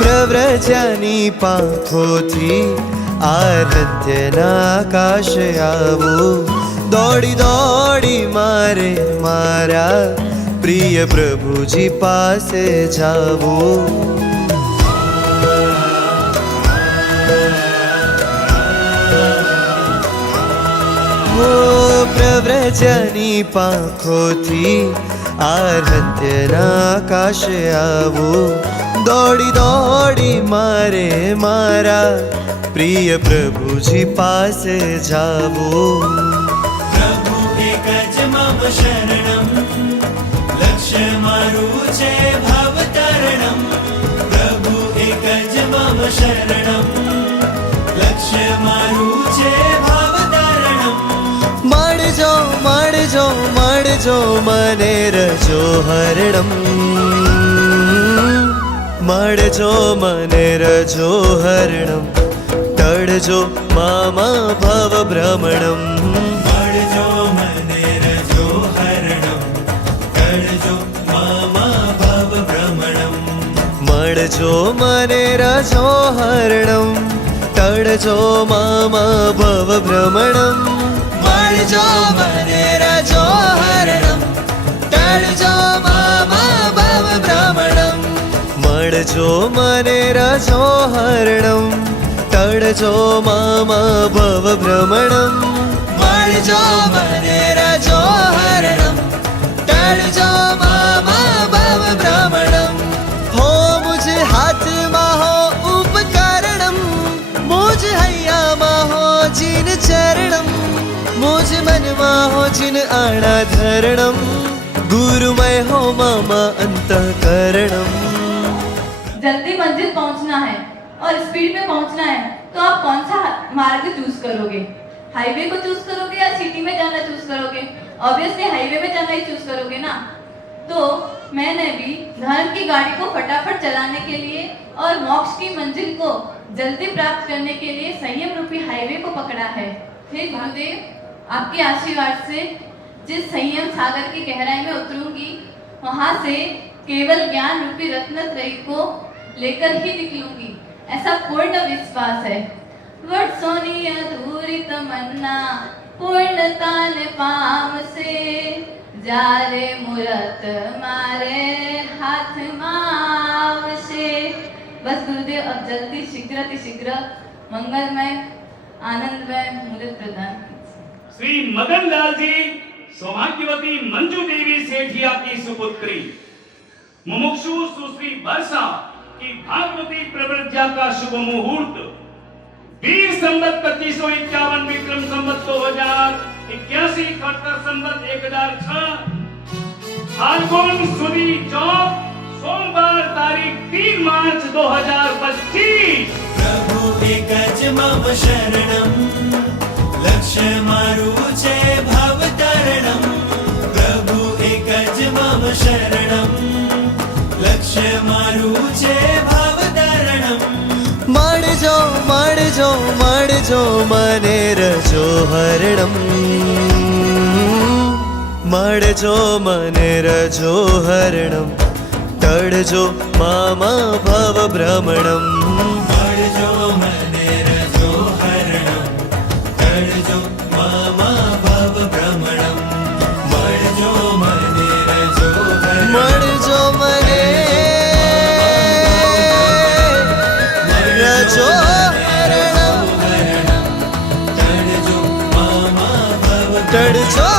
પ્રવ્રજાની પાંખોથી આરાધ્યના આકાશે આવું, દોડી દોડી મારે મારા પ્રિય પ્રભુજી પાસે જાવું. પ્રવ્રજાની પાંખોથી આરાધ્યના આકાશે આવું, દોડી દોડી મારે મારા પ્રિય પ્રભુજી પાસે જાવું. પ્રભુ એક જ મમ શરણમ, લક્ષ્ય મારું છે ભવતરણમ. પ્રભુ એક જ મમ શરણમ, લક્ષ્ય મારું છે ભવતરણમ. મળજો મળજો મળજો મને રજો હરણમ, મળજો મને રજો હરણમ, ટળજો મામા ભવ ભ્રમણમ. મળજો મને રજો હરણમ, ટળજો મામા ભવ ભ્રમણમ. મળજો મને રજો હરણમ, ટળજો મામા ભવ ભ્રમણમ. મળજો મને રજો હરણમ, ટળજો મામા ભવ ભ્રમણમ. મળજો મને રજો હરણમ, ટળજો મામા ભવ ભ્રમણમ. મળજો મને રજો હરણમ, ટળજો મામા ભવ ભ્રમણમ. हो मुझ हाथમાં हो ઉપકરણમ, मुझ હૈયામાં हो જીન ચરણમ, मुझ મનમાં हो जिन આણા ધરણમ. गुरुमय हो मामा अंतःकरणम. जल्दी मंजिल पहुंचना है और स्पीड में पहुंचना है तो आप कौन सा मार्ग चूज करोगे? हाईवे को चूज करोगे या सिटी में जाना चूज करोगे? ऑब्वियसली हाईवे में जाना ही चूज करोगे ना. तो मैंने भी धर्म की गाड़ी को फटाफट चलाने के लिए और मोक्ष की मंजिल को जल्दी प्राप्त करने के लिए संयम रूपी हाईवे को पकड़ा है. हे गुरुदेव, आपके आशीर्वाद से जिस संयम सागर की गहराई में उतरूंगी, वहां से केवल ज्ञान रूपी रत्नत्रयी को लेकर ही निकलूंगी, ऐसा पूर्ण विश्वास है. वर्षोनी अधूरी तमन्ना पूर्णता ने पामसे, जारे मुहूर्त मारे हाथ आवशे. बस गुरुदेव, अब जल्दी शीघ्र मंगलमय आनंदमय मुहूर्त प्रदान. श्री मदनलाल जी सौभाग्यवती मंजू देवी सेठिया की सुपुत्री मुमुक्षु सुश्री वर्षा की भागवती प्रव्रजा का शुभ मुहूर्त वीर संवत 2551 विक्रम संवत 2081 खट्टर संवत 1006 फाल्गुन सुदी चौथ सोमवार तारीख 3 मार्च 2025. પ્રભુ એક જ મમ શરણમ, લક્ષ્ય મારું છે ભવતરણમ. પ્રભુ એક જ મમ શરણમ, લક્ષ્ય મારું છે ભવતરણમ. મળજો મળજો મળજો મને રજો હરણમ, મળજો મને રજો હરણમ, ટળજો મામા ભવ ભ્રમણમ. મળજો મને રજો હરણમ, ટળજો મામા ભવ ભ્રમણમ. મળજો મને રજો હરણમ, મળજો મને રજો હરણમ, ટળજો મામા ભવ ટળજો